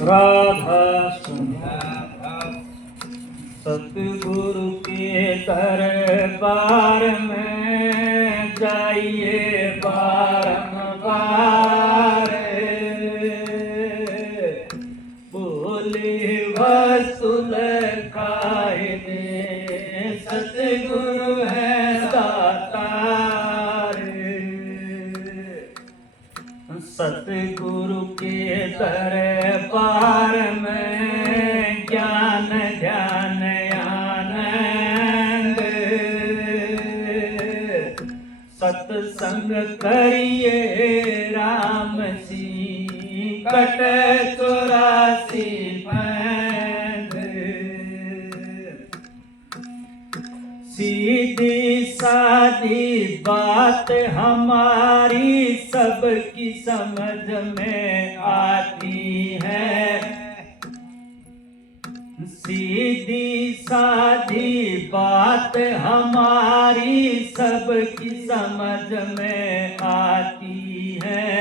राधा सतगुरु के दरबार में जाइए बारंबार, बोले वसूल खाए दे सतगुरु है दातार। सतगुरु के दरबार में ज्ञान ध्यान आनंद, सत्संग करिए राम सिंह कट 84 पैंद। सीधी सादी बात हमारी सबकी समझ में आती है, सीधी सादी बात हमारी सबकी समझ में आती है।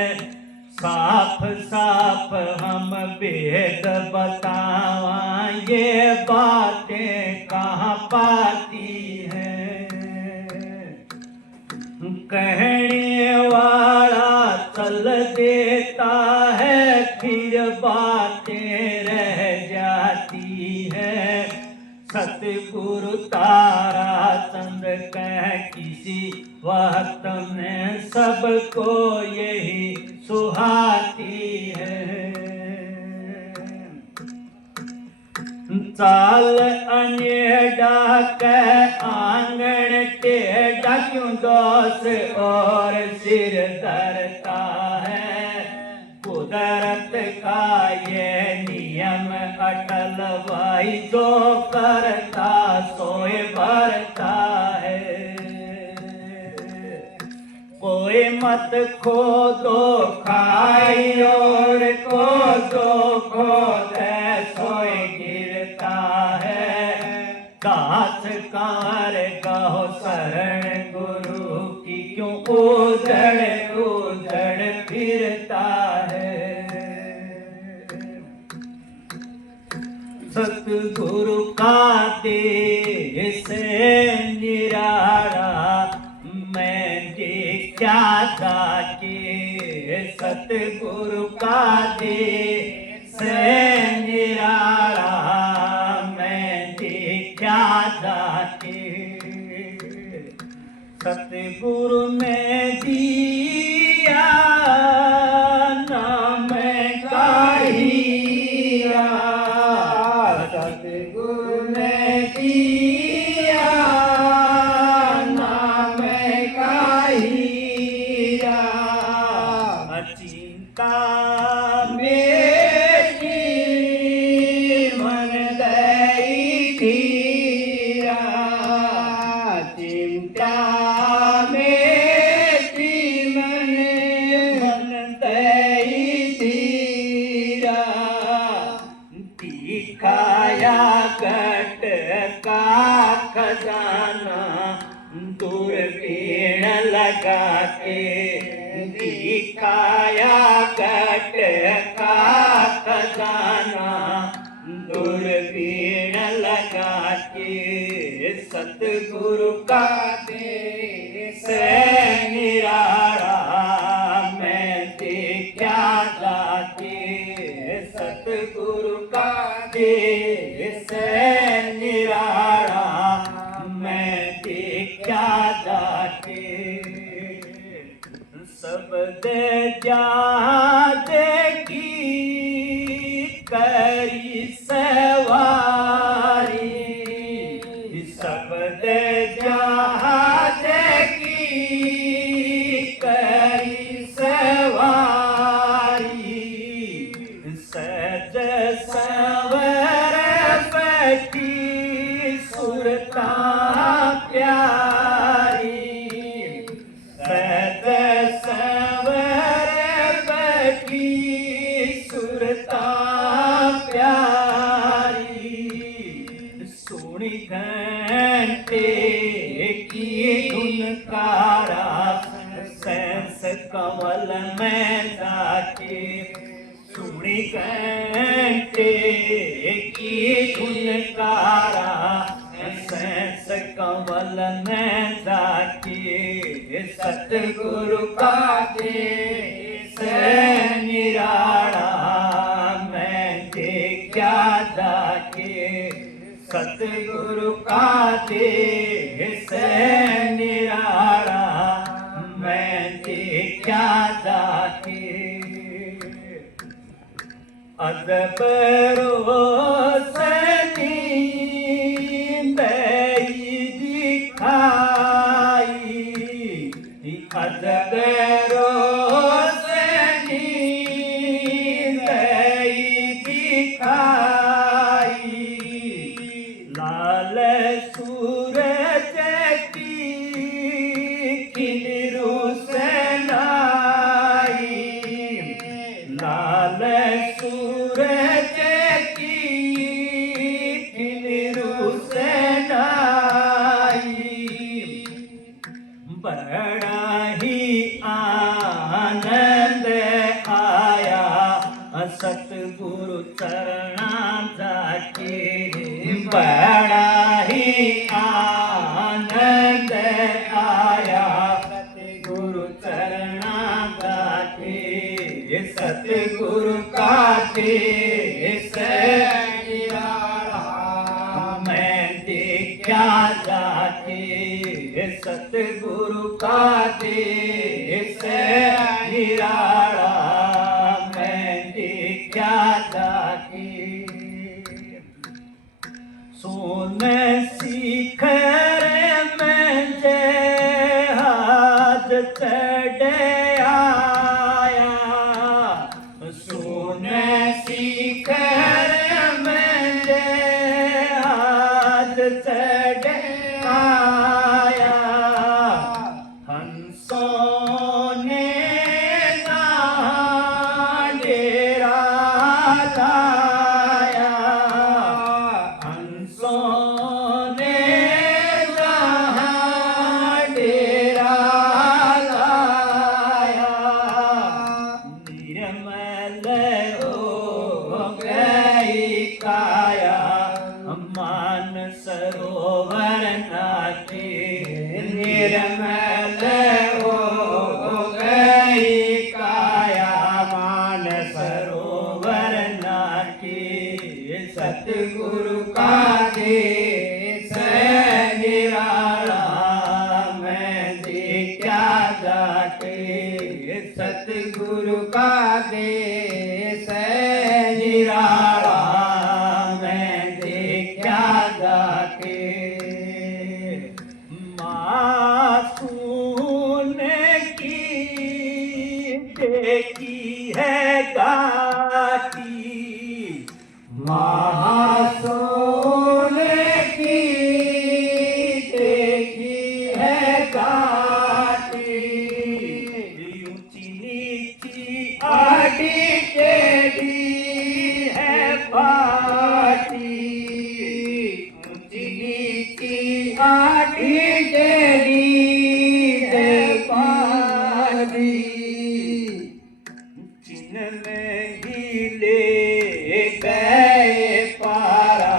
साफ साफ हम भेद बतावा ये बातें कहाँ पाती हैं। कहने वाला चल देता है फिर बातें रह जाती है। सतगुरु तारा चंद कह किसी वक्त में सबको यही सुहाती है। चाल अनेडा के आंगन टेढ़ा क्यों दोष और सिर धरता है। कुदरत का ये नियम अटल भाई जो करता सोए भरता है। कोई मत खोदो खाई और को जो खोदे सोए गिरता है। काश कार कहो शरण गुरु की क्यों उजड़ उजड़ फिरता है। सतगुरु का देश निराला मैं देखा जाके। सतगुरु का देश निराला मैं देखा जाके। सतगुरु ने दिया नाम कहिया। सतगुरु ने दिया नाम कहिया। चिंता मेरी मन दई धीरा। चिंता मेरी मन दई धीरा। दिखाया कट का खजाना दूरबीन लगा के। दिखाया कट का खजाना दूरबीन लगा के। सतगुरु का देश निराला मैं देखा जाके। सतगुरु का देश निराला मैं देखा जाके। शब्द जात की करी सवारी। शब्द जात की करी सवारी। सज सवर पटी सुरता प्यारी। सज सवर कंवल में जाके सुनी कंटे की धुनकारा सैंस कंवल में जाके सतगुरु का दे से निराला मैं देखा जाके सतगुरु का दे से निराला मैं देखा जाके अदब रोशनी दिखाई अदब रोशनी दिखाई लाल सूरज की किरणों से लाई लाल सूरज की किरणों से लाई बड़ा ही आनंद आया सतगुरु चरणा जाके बड़ा ही आनंद आया सतगुरु चरणा जाके सतगुरु का देश निराला मैं देखा जाके सतगुरु का देश निराला मैं देखा जाके सोन शिखर में जहाज चढ़ आया सोन शिखर में जहाज चढ़ आया हंसों ने डेरा लाया हंसों ने डेरा लाया निर्मल हो गई काया मान सरोवर नाचे निर्मल हो गई काया मान सरोवर नाचे सतगुरु का देश निराला मैं देखा जाके सतगुरु का देश निराला मैं देखा जाके मासून की देखी है गाती मासून की देखी है गाती ऊंची नीची आड़ी टेढ़ी है पाटी ऊंची नीची आड़ी टेढ़ी है पाटी चिन्ह में ही ले गए पारा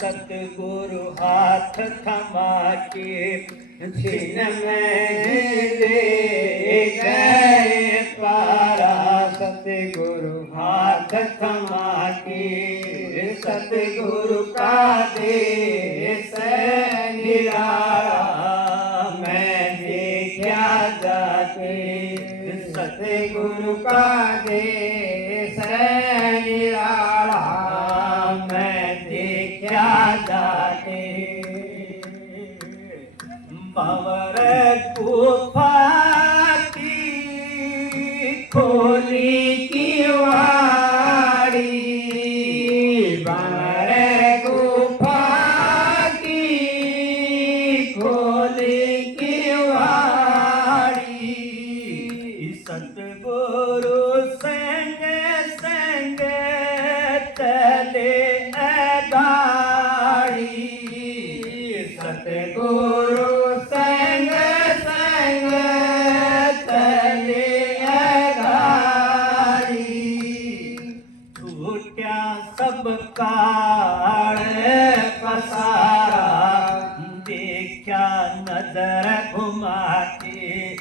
सतगुरु हाथ थमा के चिन्ह में ही ले गए पारा सतगुरु हाथ थमा के सतगुरु का देश निराला मैं देखा जाके सतगुरु का देश निराला मैं देखा जाके पवर गुफा की खोली की वाड़ी पवर गुफा की खोली की वाड़ी सतगुरु संग संग चले दाड़ी सतगुरु संग संग घुमा के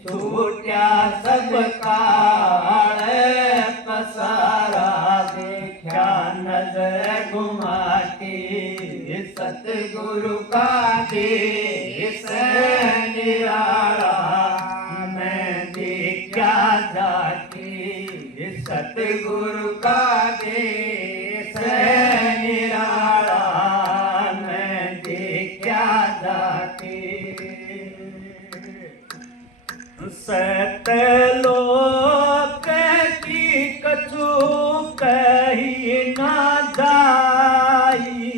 छूटा सब काल पसारा देखा नजर घुमा के सतगुरु का देश निराला मैं देखा जाके सतगुरु का देश निराला मैं देखा जाके सतलोक की कछु कही ना जाई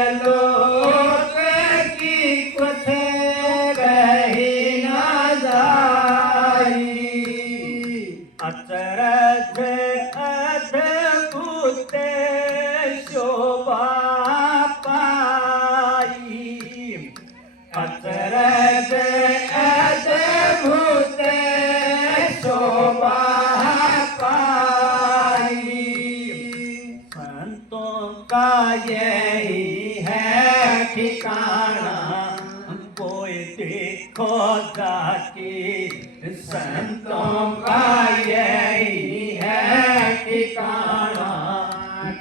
सतलोक की कुछ कही ना जाई अचरज अद्भुत शोभा पाई अचरज अद्भुत शोभा पाई संतों का यही है ठिकाना कोई देखो जाके संतों का यही है ठिकाना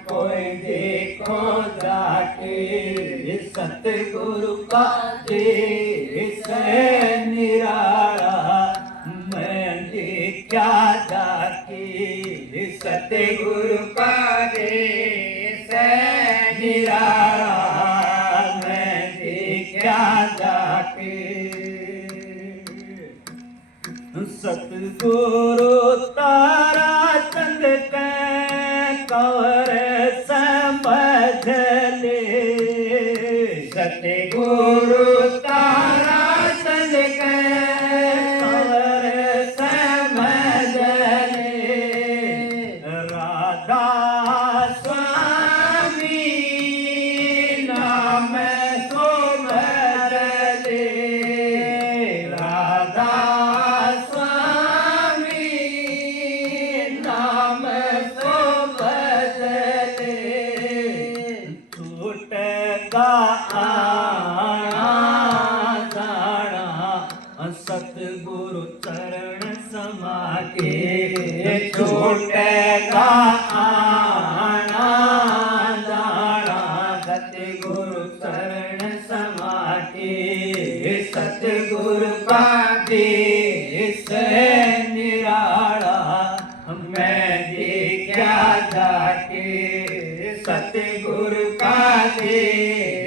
कोई देखो जाके सतगुरु का देश निराला मैं देखा जाके सतगुरु का देश निराला मैं देखा जाके सतगुरु तारा चंद के कवर समझ ले सतगुरु तारा चंद के कवर समझ ले राधा स्वामी नाम सुमर ले राधा नाम सो बदले छूटेगा आना जाना सतगुरु चरण समा के छूटेगा आना जाना सतगुरु चरण समा के सतगुरु का देश निराला मैं देखा जाके सतगुरु का देश